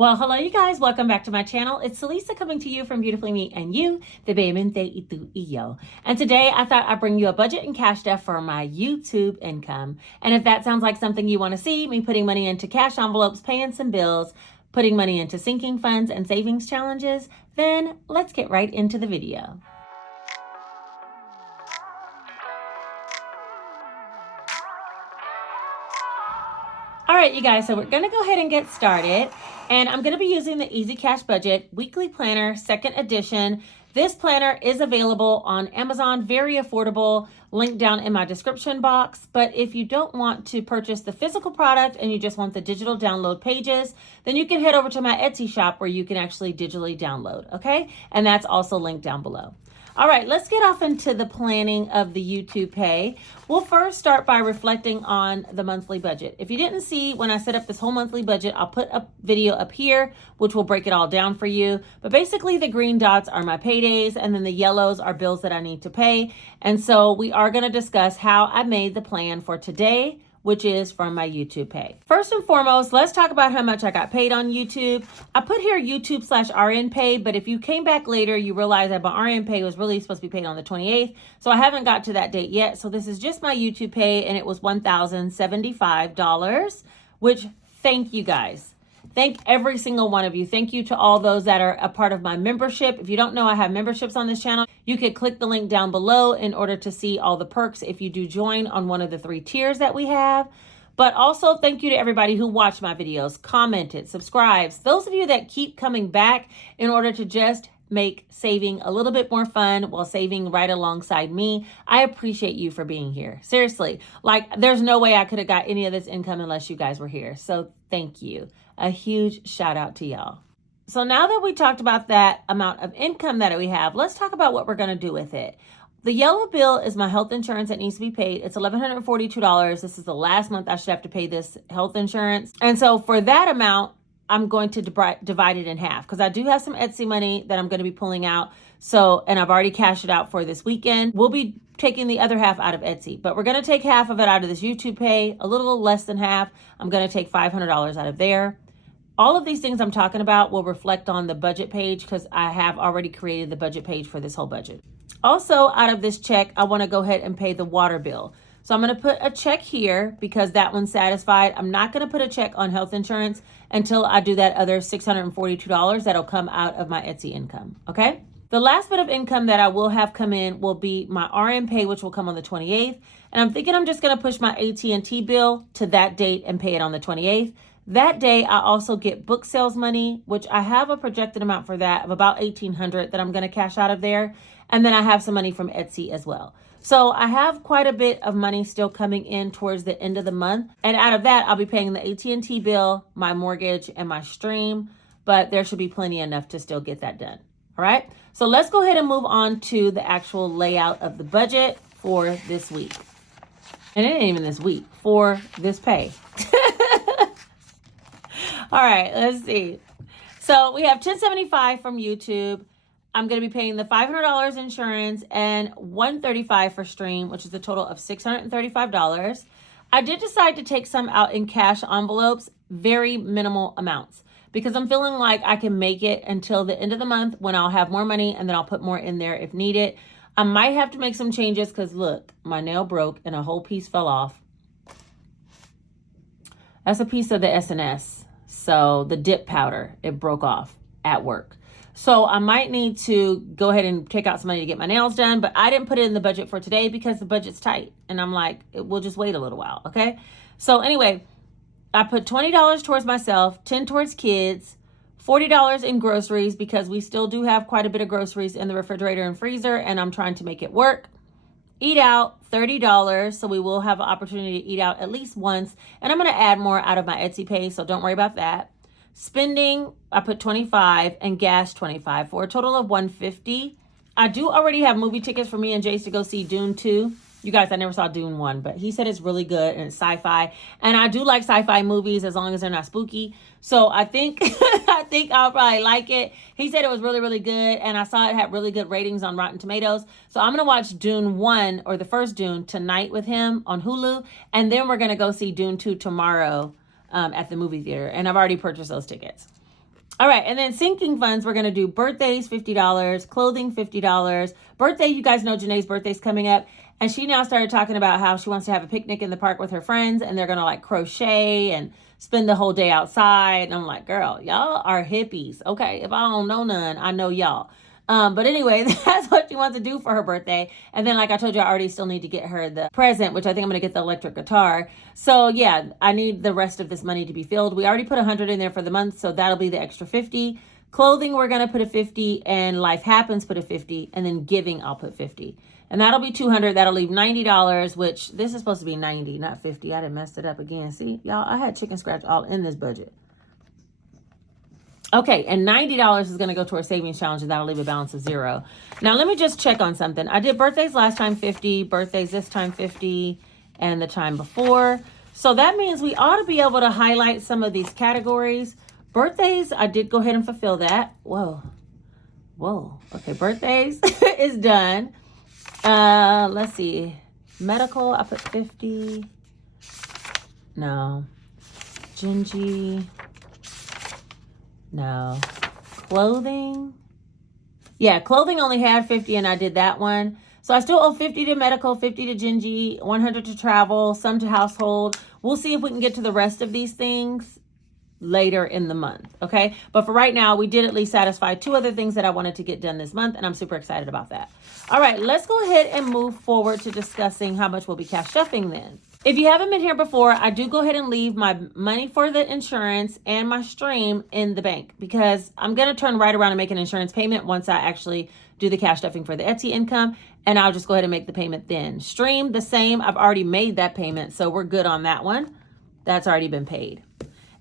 Well, hello you guys. Welcome back to my channel. It's Celisa coming to you from Beautifully Me and You, the Beautifullymeandyou. And today I thought I'd bring you a budget and Cash.app for my YouTube income. And if that sounds like something you want to see, me putting money into cash envelopes, paying some bills, putting money into sinking funds and savings challenges, then let's get right into the video. All right, you guys, so we're going to go ahead and get started. And I'm going to be using the Easy Cash Budget Weekly Planner, second edition. This planner is available on Amazon, very affordable, link down in my description box. But if you don't want to purchase the physical product and you just want the digital download pages, then you can head over to my Etsy shop where you can actually digitally download, okay? And that's also linked down below. All right, let's get off into the planning of the YouTube pay. We'll first start by reflecting on the monthly budget. If you didn't see when I set up this whole monthly budget, I'll put a video up here, which will break it all down for you. But basically the green dots are my paydays and then the yellows are bills that I need to pay. And so we are going to discuss how I made the plan for today, which is from my YouTube pay. First and foremost, let's talk about how much I got paid on YouTube. I put here YouTube/RN pay, but if you came back later, you realize that my RN pay was really supposed to be paid on the 28th. So I haven't got to that date yet. So this is just my YouTube pay and it was $1,075, which thank you guys. Thank every single one of you. Thank you to all those that are a part of my membership. If you don't know, I have memberships on this channel. You could click the link down below in order to see all the perks if you do join on one of the 3 tiers that we have. But also thank you to everybody who watched my videos, commented, subscribes. Those of you that keep coming back in order to just make saving a little bit more fun while saving right alongside me. I appreciate you for being here. Seriously, like there's no way I could have got any of this income unless you guys were here. So thank you. A huge shout out to y'all. So now that we talked about that amount of income that we have, let's talk about what we're going to do with it. The yellow bill is my health insurance that needs to be paid. It's $1,142. This is the last month I should have to pay this health insurance. And so for that amount, I'm going to divide it in half because I do have some Etsy money that I'm going to be pulling out. So, and I've already cashed it out for this weekend. We'll be taking the other half out of Etsy, but we're going to take half of it out of this YouTube pay, a little less than half. I'm going to take $500 out of there. All of these things I'm talking about will reflect on the budget page because I have already created the budget page for this whole budget. Also, out of this check, I want to go ahead and pay the water bill. So I'm going to put a check here because that one's satisfied. I'm not going to put a check on health insurance until I do that other $642 that'll come out of my Etsy income, okay? The last bit of income that I will have come in will be my RN pay, which will come on the 28th. And I'm thinking I'm just going to push my AT&T bill to that date and pay it on the 28th. That day, I also get book sales money, which I have a projected amount for that of about $1,800 that I'm going to cash out of there. And then I have some money from Etsy as well. So I have quite a bit of money still coming in towards the end of the month. And out of that, I'll be paying the AT&T bill, my mortgage, and my stream. But there should be plenty enough to still get that done. All right. So let's go ahead and move on to the actual layout of the budget for this week. And it ain't even this week, for this pay. All right, let's see. So we have $1,075 from YouTube. I'm going to be paying the $500 insurance and $135 for stream, which is a total of $635. I did decide to take some out in cash envelopes, very minimal amounts, because I'm feeling like I can make it until the end of the month when I'll have more money and then I'll put more in there if needed. I might have to make some changes because look, my nail broke and a whole piece fell off. That's a piece of the SNS. So the dip powder, it broke off at work. So I might need to go ahead and take out some money to get my nails done, but I didn't put it in the budget for today because the budget's tight. And I'm like, we'll just wait a little while, okay? So anyway, I put $20 towards myself, $10 towards kids, $40 in groceries because we still do have quite a bit of groceries in the refrigerator and freezer, and I'm trying to make it work. Eat out, $30, so we will have an opportunity to eat out at least once. And I'm going to add more out of my Etsy pay, so don't worry about that. Spending, I put $25 and gas $25 for a total of $150. I do already have movie tickets for me and Jace to go see Dune 2. You guys, I never saw Dune 1, but he said it's really good and it's sci-fi. And I do like sci-fi movies as long as they're not spooky. So I think I'll probably like it. He said it was really, really good. And I saw it had really good ratings on Rotten Tomatoes. So I'm going to watch Dune 1 or the first Dune tonight with him on Hulu. And then we're going to go see Dune 2 tomorrow at the movie theater. And I've already purchased those tickets. All right, and then sinking funds, we're going to do birthdays, $50, clothing, $50. Birthday, you guys know Janae's birthday's coming up, and she now started talking about how she wants to have a picnic in the park with her friends, and they're going to like crochet and spend the whole day outside. And I'm like, girl, y'all are hippies. Okay, if I don't know none, I know y'all. But anyway, that's what she wants to do for her birthday. And then, like I told you, I already still need to get her the present, which I think I'm going to get the electric guitar. So yeah, I need the rest of this money to be filled. We already put 100 in there for the month, so that'll be the extra 50. Clothing, we're going to put a 50, and life happens, put a 50, and then giving, I'll put 50. And that'll be 200. That'll leave $90, which this is supposed to be 90, not 50. I done messed it up again. See, y'all, I had chicken scratch all in this budget. Okay, and $90 is going to go to our savings challenge, and that'll leave a balance of 0. Now, let me just check on something. I did birthdays last time, 50, birthdays this time, 50, and the time before. So that means we ought to be able to highlight some of these categories. Birthdays, I did go ahead and fulfill that. Whoa. Okay, birthdays is done. Let's see. Medical, I put 50. No. Gingy. No. Clothing. Yeah, clothing only had 50, and I did that one. So I still owe 50 to medical, 50 to Gingy, 100 to travel, some to household. We'll see if we can get to the rest of these things later in the month, okay? But for right now, we did at least satisfy 2 other things that I wanted to get done this month, and I'm super excited about that. All right, let's go ahead and move forward to discussing how much we'll be cash stuffing then. If you haven't been here before, I do go ahead and leave my money for the insurance and my stream in the bank, because I'm going to turn right around and make an insurance payment once I actually do the cash stuffing for the Etsy income, and I'll just go ahead and make the payment then. Stream, the same. I've already made that payment, so we're good on that one. That's already been paid.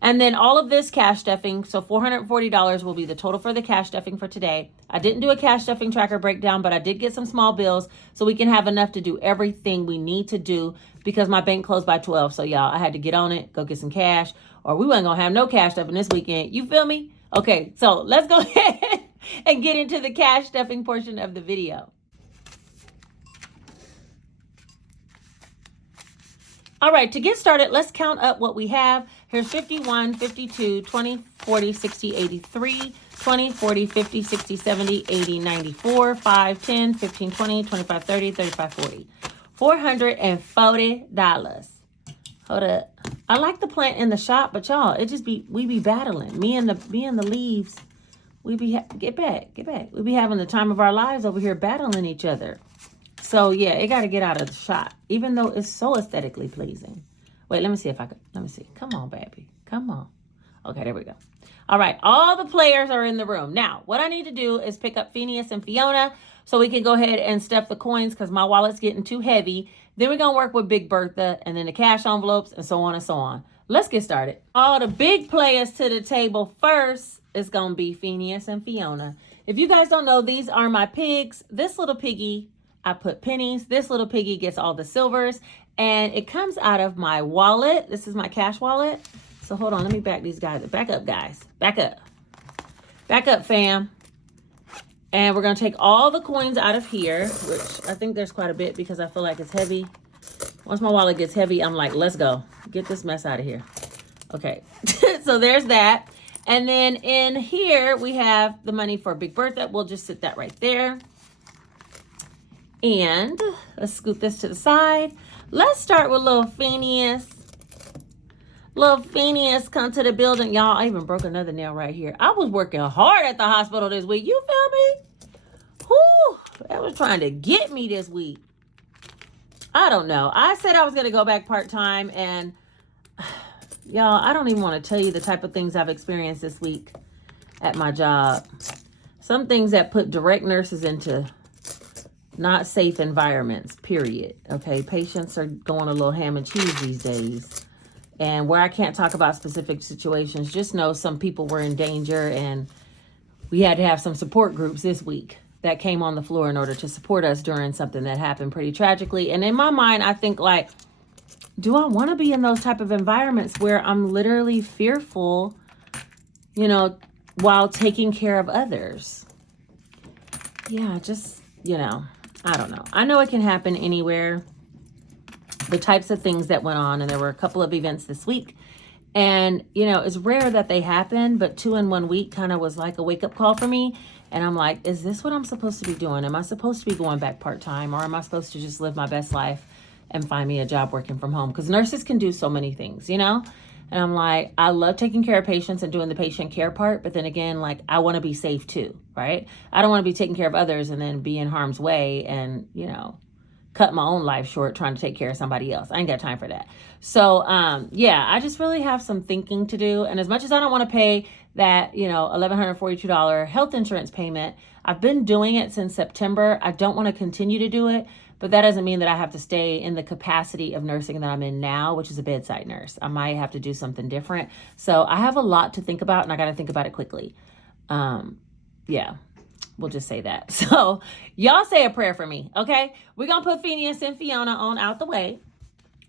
And then all of this cash stuffing, so $440 will be the total for the cash stuffing for today. I didn't do a cash stuffing tracker breakdown, but I did get some small bills so we can have enough to do everything we need to do, because my bank closed by 12. So y'all, I had to get on it, go get some cash, or we wasn't gonna have no cash stuffing this weekend. You feel me? Okay, so let's go ahead and get into the cash stuffing portion of the video. All right, to get started, let's count up what we have. Here's 51, 52, 20, 40, 60, 83, 20, 40, 50, 60, 70, 80, 94, 5, 10, 15, 20, 25, 30, 35, 40. $440. Hold up. I like the plant in the shop, but y'all, we be battling. Me and the leaves, get back. We be having the time of our lives over here battling each other. So yeah, it got to get out of the shot, even though it's so aesthetically pleasing. Wait, let me see. Come on, baby. Come on. Okay, there we go. All right, all the players are in the room. Now, what I need to do is pick up Phineas and Fiona so we can go ahead and stuff the coins, because my wallet's getting too heavy. Then we're going to work with Big Bertha and then the cash envelopes and so on and so on. Let's get started. All the big players to the table first is going to be Phineas and Fiona. If you guys don't know, these are my pigs. This little piggy, I put pennies. This little piggy gets all the silvers, and it comes out of my wallet. This is my cash wallet. So hold on, let me back these guys. Back up, guys. Back up. Back up, fam. And we're going to take all the coins out of here, which I think there's quite a bit because I feel like it's heavy. Once my wallet gets heavy, I'm like, let's go. Get this mess out of here. Okay, so there's that. And then in here, we have the money for Big Bertha. We'll just sit that right there. And let's scoot this to the side. Let's start with little Phineas. Little Phineas come to the building. Y'all, I even broke another nail right here. I was working hard at the hospital this week. You feel me? Whew, that was trying to get me this week. I don't know. I said I was going to go back part-time, and y'all, I don't even want to tell you the type of things I've experienced this week at my job. Some things that put direct nurses into not safe environments, period. Okay, patients are going a little ham and cheese these days. And where I can't talk about specific situations, just know some people were in danger, and we had to have some support groups this week that came on the floor in order to support us during something that happened pretty tragically. And in my mind, I think, like, do I want to be in those type of environments where I'm literally fearful, you know, while taking care of others? Yeah, just, you know, I don't know. I know it can happen anywhere. The types of things that went on, and there were a couple of events this week, And, you know, it's rare that they happen, but 2 in 1 week kind of was like a wake up call for me. And I'm like, is this what I'm supposed to be doing? Am I supposed to be going back part-time, or am I supposed to just live my best life and find me a job working from home? Because nurses can do so many things, you know? And I'm like, I love taking care of patients and doing the patient care part. But then again, like, I want to be safe too, right? I don't want to be taking care of others and then be in harm's way and, you know, cut my own life short trying to take care of somebody else. I ain't got time for that. So, yeah, I just really have some thinking to do. And as much as I don't want to pay that, you know, $1,142 health insurance payment, I've been doing it since September. I don't want to continue to do it, but that doesn't mean that I have to stay in the capacity of nursing that I'm in now, which is a bedside nurse. I might have to do something different. So I have a lot to think about, and I got to think about it quickly. Yeah. We'll just say that. So y'all say a prayer for me, okay? We're going to put Phineas and Fiona on out the way.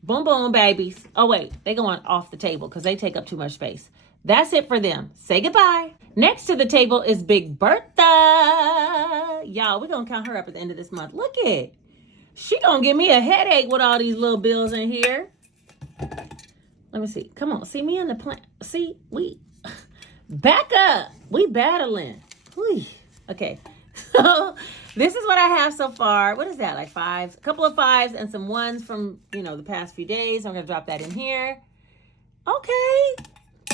Boom, boom, babies. Oh, wait. They going off the table because they take up too much space. That's it for them. Say goodbye. Next to the table is Big Bertha. Y'all, we're going to count her up at the end of this month. Look it. She going to give me a headache with all these little bills in here. Let me see. Come on. See me in the plant. See, we back up. We battling. Whew. Okay, so this is what I have so far. What is that, like fives? A couple of fives and some ones from, you know, the past few days. I'm going to drop that in here. Okay.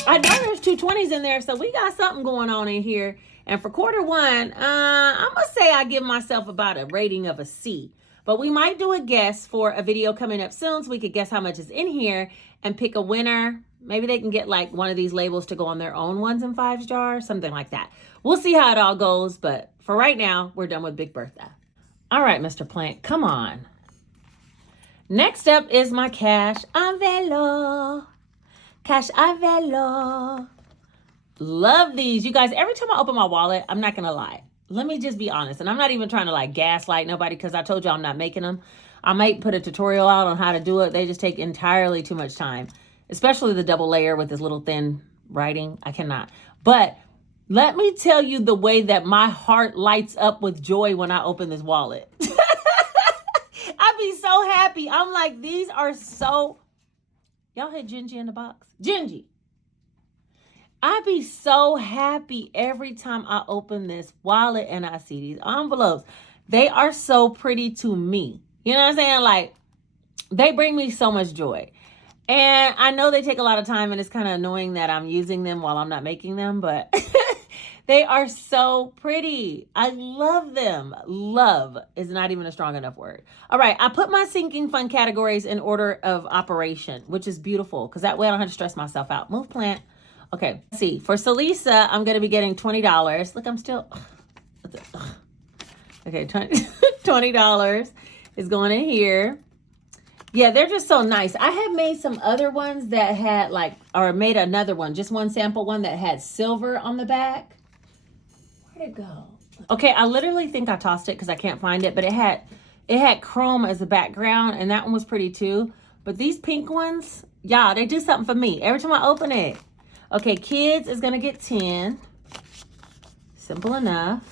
I know there's 2 20s in there, so we got something going on in here. And for quarter one, I'm going to say I give myself about a rating of a C. But we might do a guess for a video coming up soon, so we could guess how much is in here and pick a winner. Maybe they can get like one of these labels to go on their own 1s and 5s jar, something like that. We'll see how it all goes, but for right now, we're done with Big Bertha. All right, Mr. Plant, come on. Next up is my cash envelope. Cash envelope. Love these. You guys, every time I open my wallet, I'm not going to lie. Let me just be honest. And I'm not even trying to like gaslight nobody because I told you I'm not making them. I might put a tutorial out on how to do it. They just take entirely too much time, especially the double layer with this little thin writing. I cannot. But let me tell you the way that my heart lights up with joy when I open this wallet. I be so happy. I'm like, these are so... Y'all had Gingy in the box? Gingy. I be so happy every time I open this wallet and I see these envelopes. They are so pretty to me. You know what I'm saying? Like, they bring me so much joy. And I know they take a lot of time, and it's kind of annoying that I'm using them while I'm not making them, but they are so pretty. I love them. Love is not even a strong enough word. All right, I put my sinking fund categories in order of operation, which is beautiful because that way I don't have to stress myself out. Move, plant. Okay, let's see. For Salisa, I'm going to be getting $20. Look, I'm still... Okay, $20 is going in here. Yeah, they're just so nice. I have made some other ones that had like, or made another one, just one sample one that had silver on the back. Where'd it go? Okay, I literally think I tossed it because I can't find it, but it had chrome as the background, and that one was pretty too. But these pink ones, y'all, they do something for me every time I open it. Okay, kids is gonna get 10. Simple enough.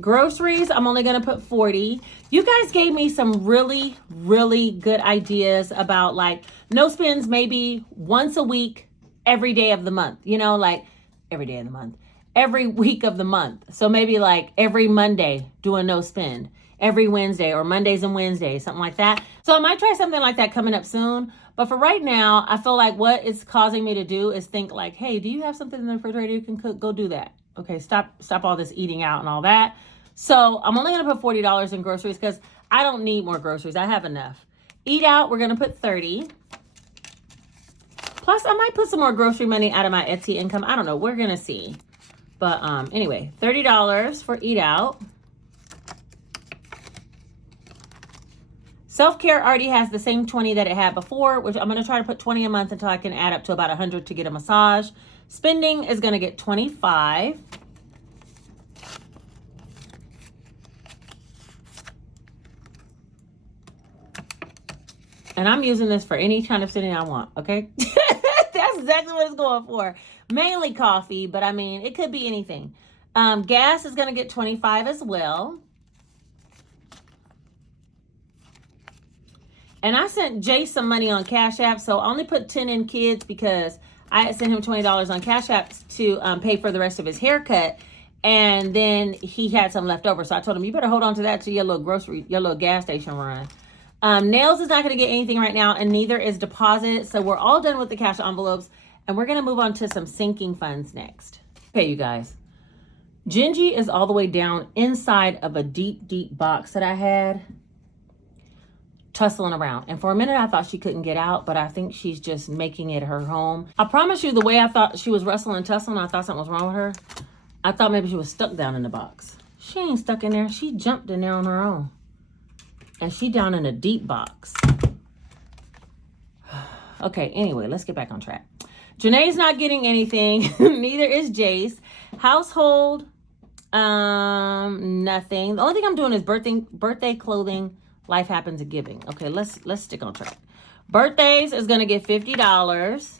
Groceries, I'm only gonna put 40. You guys gave me some really, really good ideas about like no spends maybe once a week, every day of the month, you know, like every day of the month, every week of the month. So maybe like every Monday do a no spend, every Wednesday or Mondays and Wednesdays, something like that. So I might try something like that coming up soon. But for right now, I feel like what it's causing me to do is think like, hey, do you have something in the refrigerator you can cook? Go do that. Okay, stop all this eating out and all that. So I'm only going to put $40 in groceries because I don't need more groceries. I have enough. Eat out, we're going to put 30. Plus, I might put some more grocery money out of my Etsy income. I don't know. We're going to see. But anyway, $30 for eat out. Self-care already has the same 20 that it had before, which I'm going to try to put 20 a month until I can add up to about 100 to get a massage. Spending is going to get 25. And I'm using this for any kind of sitting I want, okay? That's exactly what it's going for. Mainly coffee, but I mean, it could be anything. Gas is going to get 25 as well. And I sent Jay some money on Cash App, so I only put 10 in kids because I had sent him $20 on Cash App to pay for the rest of his haircut. And then he had some left over. So I told him, you better hold on to that to your little gas station run. Nails is not going to get anything right now, and neither is deposit. So we're all done with the cash envelopes, and we're going to move on to some sinking funds next. Okay, you guys. Gingy is all the way down inside of a deep, deep box that I had, tussling around. And for a minute, I thought she couldn't get out, but I think she's just making it her home. I promise you, the way I thought she was wrestling and tussling, I thought something was wrong with her. I thought maybe she was stuck down in the box. She ain't stuck in there. She jumped in there on her own. And she down in a deep box. Okay, anyway, let's get back on track. Janae's not getting anything. Neither is Jace. Household, nothing. The only thing I'm doing is birthday clothing. Life happens at giving. Okay, let's stick on track. Birthdays is gonna get $50.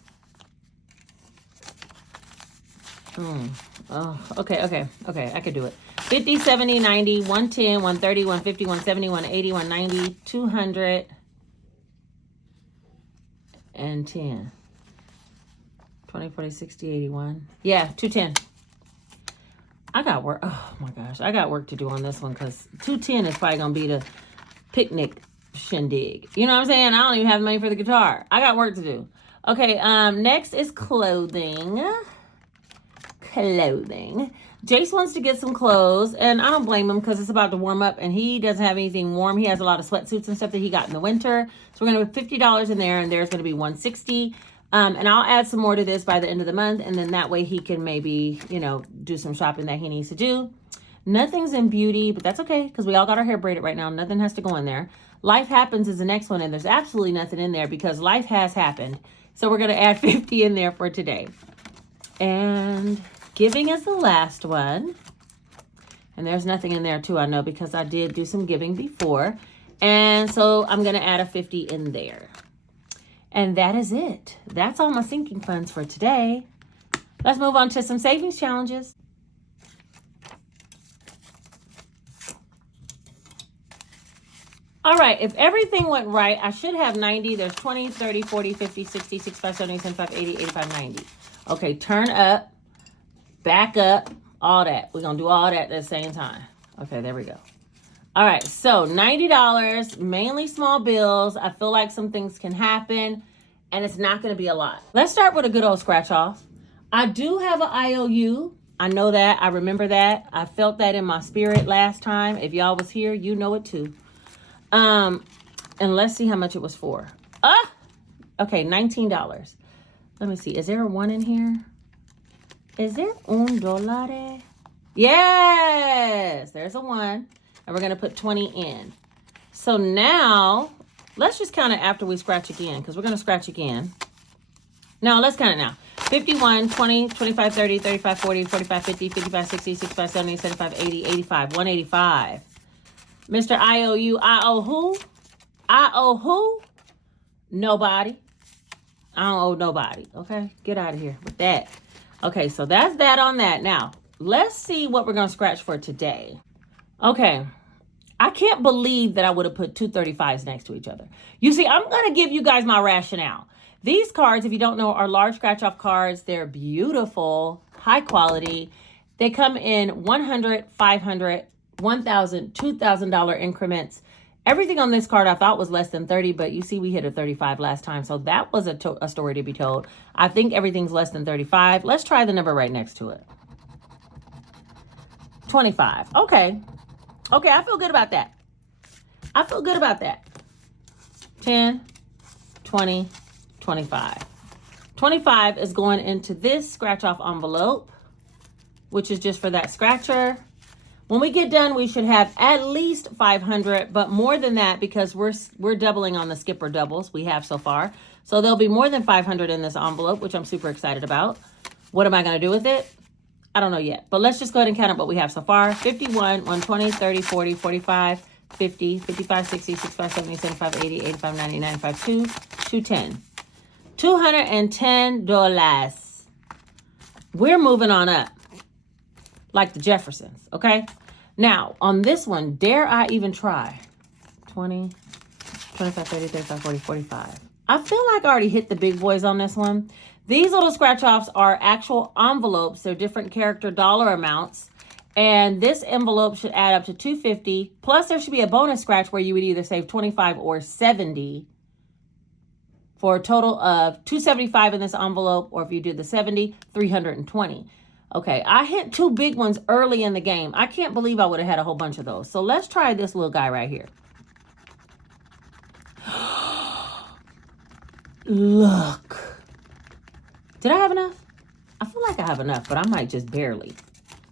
Oh, okay, I could do it. 50, 70, 90, 110, 130, 150, 170, 180, 190, 200, and 10. 20, 40, 60, 81. Yeah, 210. I got work. Oh my gosh, I got work to do on this one because 210 is probably gonna be the picnic shindig. You know what I'm saying? I don't even have money for the guitar. I got work to do. Okay, next is clothing. Jace wants to get some clothes, and I don't blame him because it's about to warm up and he doesn't have anything warm. He has a lot of sweatsuits and stuff that he got in the winter. So we're going to put $50 in there, and there's going to be $160. And I'll add some more to this by the end of the month, and then that way he can maybe, do some shopping that he needs to do. Nothing's in beauty, but that's okay because we all got our hair braided right now. Nothing has to go in there. Life happens is the next one, and there's absolutely nothing in there because life has happened. So we're going to add 50 in there for today. And giving is the last one. And there's nothing in there too, I know, because I did do some giving before. And so I'm going to add a 50 in there. And that is it. That's all my sinking funds for today. Let's move on to some savings challenges. All right, if everything went right, I should have 90. There's 20, 30, 40, 50, 60, 65, 70, 75, 80, 85, 90. Okay, turn up, back up, all that. We're going to do all that at the same time. Okay, there we go. All right, so $90, mainly small bills. I feel like some things can happen, and it's not going to be a lot. Let's start with a good old scratch off. I do have an IOU. I know that. I remember that. I felt that in my spirit last time. If y'all was here, you know it too. And let's see how much it was for. Okay, $19. Let me see. Is there a 1 in here? Is there $1? Yes, there's a 1. And we're going to put 20 in. So now, let's just count it after we scratch again, because we're going to scratch again. No, let's count it now. 51, 20, 25, 30, 35, 40, 45, 50, 55, 60, 65, 70, 75, 80, 85, 185. Mr. IOU, I owe who? I owe who? Nobody. I don't owe nobody, okay? Get out of here with that. Okay, so that's that on that. Now, let's see what we're going to scratch for today. Okay, I can't believe that I would have put two 35s next to each other. You see, I'm going to give you guys my rationale. These cards, if you don't know, are large scratch-off cards. They're beautiful, high quality. They come in $100, $500, $1,000, $2,000 increments. Everything on this card I thought was less than 30, but you see we hit a 35 last time. So that was a story to be told. I think everything's less than 35. Let's try the number right next to it. 25. Okay. Okay, I feel good about that. I feel good about that. 10, 20, 25. 25 is going into this scratch off envelope, which is just for that scratcher. When we get done, we should have at least 500, but more than that because we're doubling on the skipper doubles we have so far. So there'll be more than 500 in this envelope, which I'm super excited about. What am I going to do with it? I don't know yet, but let's just go ahead and count up what we have so far. 51, 120, 30, 40, 45, 50, 55, 60, 65, 70, 75, 80, 85, 90, 95, 210. $210. We're moving on up. Like the Jeffersons, okay? Now, on this one, dare I even try? 20, 25, 30, 35, 40, 45. I feel like I already hit the big boys on this one. These little scratch offs are actual envelopes. They're different character dollar amounts. And this envelope should add up to $250. Plus there should be a bonus scratch where you would either save 25 or 70 for a total of $275 in this envelope. Or if you did the 70, $320. Okay, I hit two big ones early in the game. I can't believe I would have had a whole bunch of those. So let's try this little guy right here. Look. Did I have enough? I feel like I have enough, but I might just barely.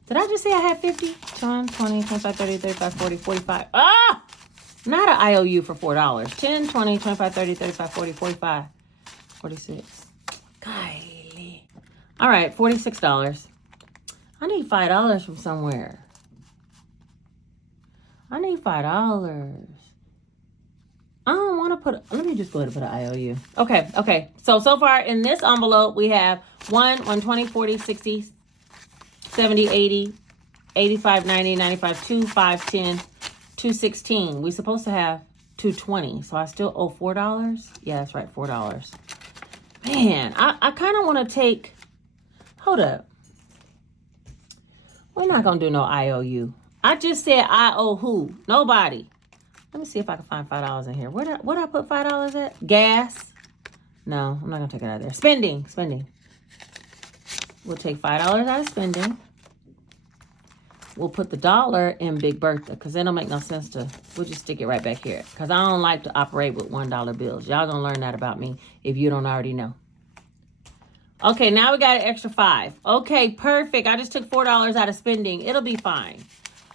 Did I just say I had 50? 10, 20, 25, 30, 35, 40, 45. Ah! Not an IOU for $4. 10, 20, 25, 30, 35, 40, 45, 46. Golly. All right, $46. I need $5 from somewhere. I need $5. I don't want to put, let me just go ahead and put an IOU. Okay. So far in this envelope, we have 1, 120, 40, 60, 70, 80, 85, 90, 95, 2, 5, 10, 216. We're supposed to have 220. So I still owe $4. Yeah, that's right, $4. Man, I kind of want to take, hold up. We're not going to do no IOU. I just said I owe who? Nobody. Let me see if I can find $5 in here. Where'd I put $5 at? Gas? No, I'm not going to take it out of there. Spending. We'll take $5 out of spending. We'll put the dollar in Big Bertha because it don't make no sense to, we'll just stick it right back here because I don't like to operate with $1 bills. Y'all going to learn that about me if you don't already know. Okay, now we got an extra 5. Okay, perfect. I just took $4 out of spending. It'll be fine.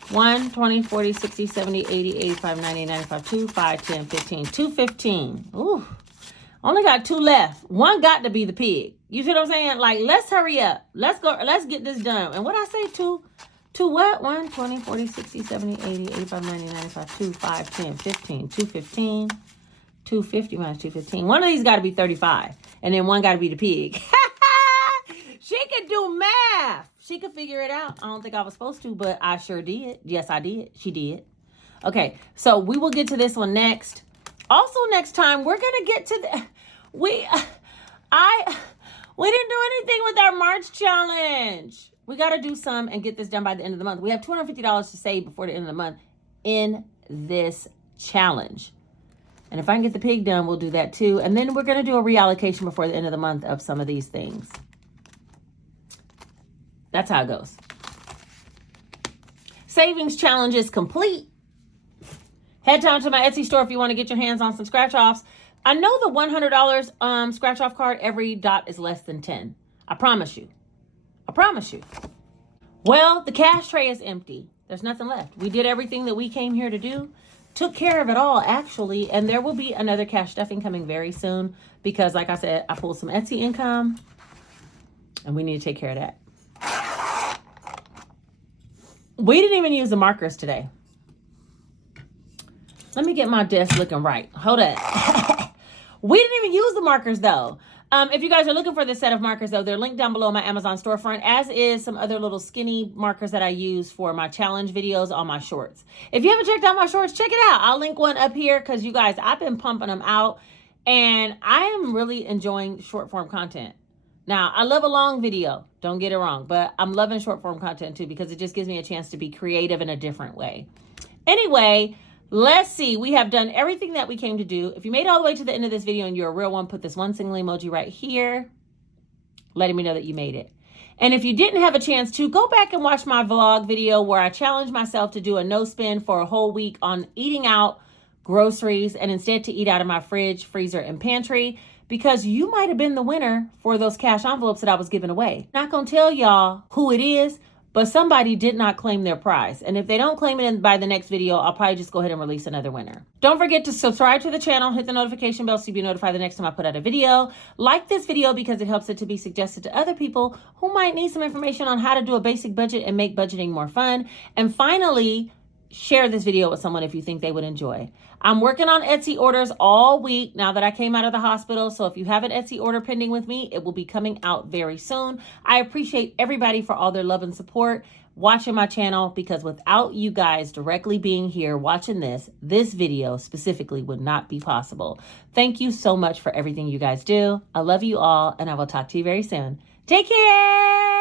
1, 20, 40, 60, 70, 80, 85, 90, 95, 2, 5, 10, 15, 215. Ooh, only got 2 left. One got to be the pig. You see what I'm saying? Like, let's hurry up. Let's go. Let's get this done. And what I say, 2 what? 1, 20, 40, 60, 70, 80, 85, 90, 95, 2, 5, 10, 15, 215, 250 minus 215. One of these got to be 35. And then one got to be the pig. She can do math. She could figure it out. I don't think I was supposed to, but I sure did. Yes, I did. She did. Okay, so we will get to this one next. Also, next time we're gonna get to the we didn't do anything with our March challenge. We got to do some and get this done by the end of the month. We have $250 to save before the end of the month in this challenge. And if I can get the pig done, we'll do that too. And then we're gonna do a reallocation before the end of the month of some of these things. That's how it goes. Savings challenge is complete. Head down to my Etsy store if you want to get your hands on some scratch offs. I know the $100 scratch off card, every dot is less than 10. I promise you. Well, the cash tray is empty. There's nothing left. We did everything that we came here to do. Took care of it all, actually. And there will be another cash stuffing coming very soon because, like I said, I pulled some Etsy income and we need to take care of that. We didn't even use the markers today. Let me get my desk looking right. Hold up. We didn't even use the markers though. If you guys are looking for this set of markers though, they're linked down below my Amazon storefront, as is some other little skinny markers that I use for my challenge videos on my shorts. If you haven't checked out my shorts, check it out. I'll link one up here because you guys, I've been pumping them out and I am really enjoying short form content. Now, I love a long video, don't get it wrong, but I'm loving short form content too because it just gives me a chance to be creative in a different way. Anyway, let's see. We have done everything that we came to do. If you made it all the way to the end of this video and you're a real one, put this one single emoji right here, letting me know that you made it. And if you didn't have a chance to, go back and watch my vlog video where I challenged myself to do a no spend for a whole week on eating out groceries and instead to eat out of my fridge, freezer, and pantry. Because you might have been the winner for those cash envelopes that I was giving away. Not gonna tell y'all who it is, but somebody did not claim their prize. And if they don't claim it by the next video, I'll probably just go ahead and release another winner. Don't forget to subscribe to the channel, hit the notification bell so you'll be notified the next time I put out a video. Like this video because it helps it to be suggested to other people who might need some information on how to do a basic budget and make budgeting more fun. And finally, share this video with someone if you think they would enjoy. I'm working on Etsy orders all week now that I came out of the hospital. So if you have an Etsy order pending with me, it will be coming out very soon. I appreciate everybody for all their love and support watching my channel, because without you guys directly being here watching this video specifically would not be possible. Thank you so much for everything you guys do. I love you all, and I will talk to you very soon. Take care.